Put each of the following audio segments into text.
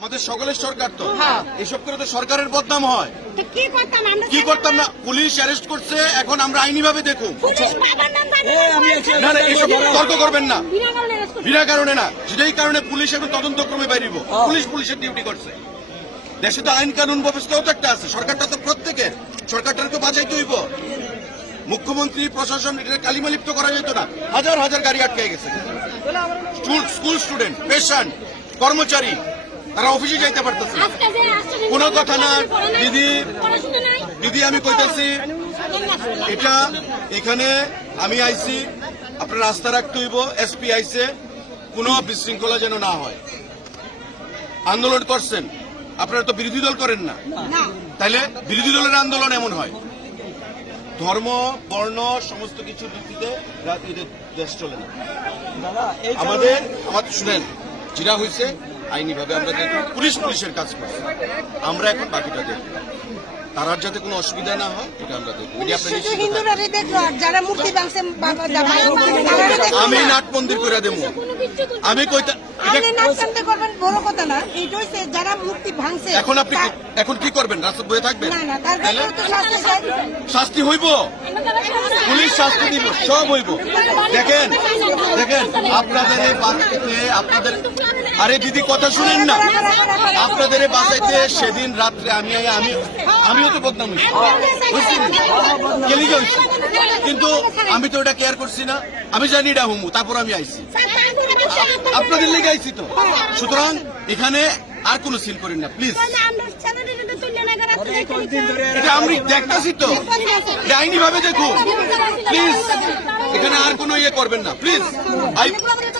আমাদের সকলের সরকার তো। হ্যাঁ। এসব করে তো সরকারের বদনাম হয়। কি করতাম কি করতাম না? পুলিশ অ্যারেস্ট করছে এখন আমরা আইনি ভাবে দেখুন না, এসব তর্ক করবেন না। বিনা কারণে না। যেটাই কারণে পুলিশ এখন তদন্তক্রমে বাইরিব হ্যাঁ। পুলিশ পুলিশের ডিউটি করছে। দেশে তো আইন কানুন ব্যবস্থাও তো একটা আছে। সরকারটা তো প্রত্যেকের। সরকারটাকে তো বাঁচাইতে হইব। মুখ্যমন্ত্রী প্রশাসন এটা কালিমালিপ্ত করা যেত না। হাজার হাজার গাড়ি আটকে গেছে। স্কুল স্কুল স্টুডেন্ট পেশেন্ট কর্মচারী তারা অফিসে যাইতে পারতেছে কোনো কথা না, দিদি। দিদি আমি কইতাছি এটা এখানে আমি আইছি আপনার রাস্তা রাখতে হইব এসপি আইছে কোনো বিশৃঙ্খলা যেন না হয়। আন্দোলন করছেন আপনারা তো বিরোধী দল করেন না। না। তাইলে বিরোধী দলের আন্দোলন এমন হয়। ধর্ম বর্ণ সমস্ত কিছুর ভিত্তিতে রাজনীতিতে দেশ চলে না। আমাদের আমাদের শুনেন যেটা হয়েছে আইনি ভাবে আমরা দেখব পুলিশ পুলিশের কাজ করছি। আমরা এখন বাকিটা দেখব। তারার যাতে কোনো অসুবিধা না হয় এটা আমরা দেখব। আমি। নাট মন্দির করে দেবো আমি কইতা আপনি এটা- নাচ করবেন বড় কথা না। এইটা হচ্ছে যারা মূর্তি ভাঙছে এখন আপনি কি- এখন কি করবেন? রাস্তা বয়ে থাকবেন? না না তার তাহলে তো শাস্তি চাই। শাস্তি হইব? পুলিশ শাস্তি দিব সব হইব। দেখেন দেখেন আপনাদের এই আপনাদের আরে দিদি কথা শুনেন না। আপনাদের এই বাঁচাইতে সেদিন রাত্রে আমি আমি আমিও তো বদনাম হইছি হইছি না? কেলিগে কিন্তু আমি তো ওটা কেয়ার করছি না। আমি জানি এটা হুমু তারপর আমি আইছি। আপনাদের লেগে আইছি তো। সুতরাং এখানে আর কোনো সিল করেন না প্লিজ এটা আমি দেখতেছি তো। আইনি ভাবে দেখুন প্লিজ এখানে আর কোনো ইয়ে করবেন না প্লিজ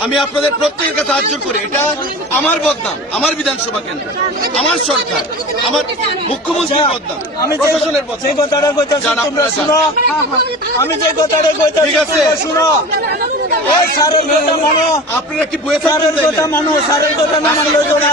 আমি আপনাদের প্রত্যেকের কাছে হাত করি এটা আমার বদনাম আমার বিধানসভা কেন্দ্র আমার সরকার আমার মুখ্যমন্ত্রীর বদনাম আমি প্রশাসনের যে কথাটা কইতাছি জান তোমরা শুনো। আমি যে কথাটা কইতাছি ঠিক আছে। তোমরা শুনো। এই কথা মানো। আপনারা কি বয়ে স্যারের থাকবেন কথা মানো স্যারের কথা না মানলে তো না।